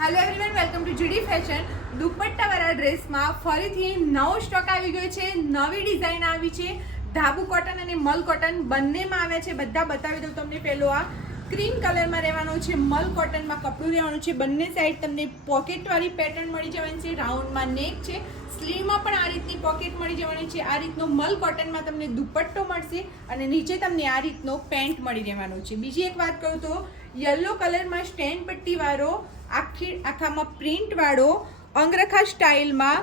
Hello everyone, welcome to GD fashion. દુપટ્ટાવાળા ડ્રેસમાં ફરીથી નવો સ્ટોક આવી ગયો છે. નવી ડિઝાઇન આવી છે. ધાબુ કોટન અને મલ કોટન બંનેમાં આવ્યા છે. બધા બતાવી દઉં તમને. પહેલો આ ક્રીમ કલરમાં રહેવાનો છે. મલ કોટનમાં કપડું રહેવાનું છે. બંને સાઈડ તમને પોકેટવાળી પેટર્ન મળી જવાની છે. રાઉન્ડમાં નેક છે. સ્લીવમાં પણ આ રીતની પોકેટ મળી જવાની છે. આ રીતનો મલ કોટનમાં તમને દુપટ્ટો મળશે અને નીચે તમને આ રીતનો પેન્ટ મળી રહેવાનો છે. બીજી એક વાત કરું તો યલો કલરમાં સ્ટેન્ડ પટ્ટીવાળો આખામાં પ્રિન્ટવાળો અંગરખા સ્ટાઇલમાં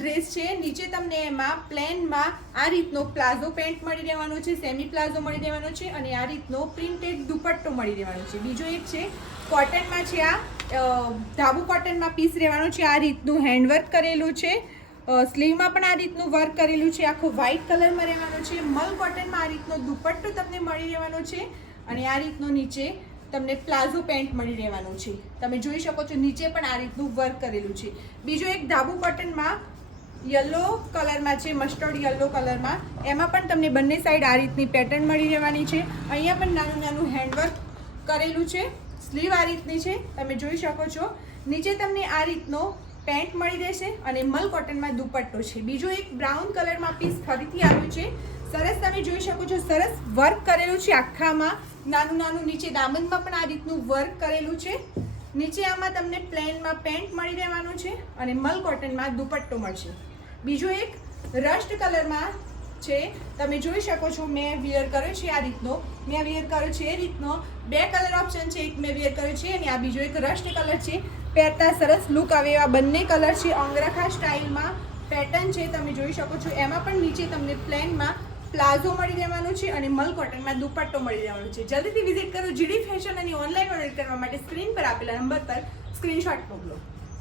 ડ્રેસ છે. નીચે તમને એમાં પ્લેનમાં આ રીતનો પ્લાઝો પેન્ટ મળી રહેવાનો છે. સેમી પ્લાઝો મળી રહેવાનો છે અને આ રીતનો પ્રિન્ટેડ દુપટ્ટો મળી રહેવાનો છે. બીજો એક છે કોટનમાં છે. આ ધાબુ કોટનમાં પીસ રહેવાનો છે. આ રીતનું હેન્ડવર્ક કરેલું છે. સ્લીવમાં પણ આ રીતનું વર્ક કરેલું છે. આખો વ્હાઇટ કલરમાં રહેવાનો છે. મલ કોટનમાં આ રીતનો દુપટ્ટો તમને મળી રહેવાનો છે અને આ રીતનો નીચે તમને પ્લાઝો પેન્ટ મળી રહેવાનું છે. તમે જોઈ શકો છો નીચે પણ આ રીતનું વર્ક કરેલું છે. બીજો એક ધાબુ કોટનમાં યલો કલરમાં છે, મસ્ટર્ડ યલો કલરમાં. એમાં પણ તમને બંને સાઈડ આ રીતની પેટર્ન મળી રહેવાની છે. અહીંયા પણ નાનું નાનું હેન્ડવર્ક કરેલું છે. સ્લીવ આ રીતની છે, તમે જોઈ શકો છો. નીચે તમને આ રીતનો પેન્ટ મળી રહેશે અને મલ કોટનમાં દુપટ્ટો છે. બીજો એક બ્રાઉન કલરમાં પીસ ફરીથી આવ્યું છે. સરસ તમે જોઈ શકો છો. સરસ વર્ક કરેલું છે આખામાં. નાનું નાનું નીચે દામનમાં પણ આ રીતનું વર્ક કરેલું છે. નીચે આમાં તમને પ્લેનમાં પેન્ટ મળી રહેવાનું છે અને મલ કોટનમાં દુપટ્ટો મળશે. બીજો એક રસ્ટ કલરમાં છે, તમે જોઈ શકો છો. મેં વિયર કર્યો છે આ રીતનો. મેં વિયર કર્યો છે એ રીતનો. બે કલર ઓપ્શન છે. એક મેં વિયર કર્યો છે અને આ બીજો એક રસ્ટ કલર છે. પહેરતા સરસ લુક આવે એવા બંને કલર છે. અંગરખા સ્ટાઇલમાં પેટર્ન છે, તમે જોઈ શકો છો. એમાં પણ નીચે તમને પ્લેનમાં પ્લાઝો મળી રહેવાનો છે અને મલ કોટનમાં દુપટ્ટો મળી રહેવાનો છે. જલ્દીથી વિઝિટ કરો જીડી ફેશન અને ઓનલાઈન ઓર્ડર કરવા માટે સ્ક્રીન પર આપેલા નંબર પર સ્ક્રીનશોટ મોકલો.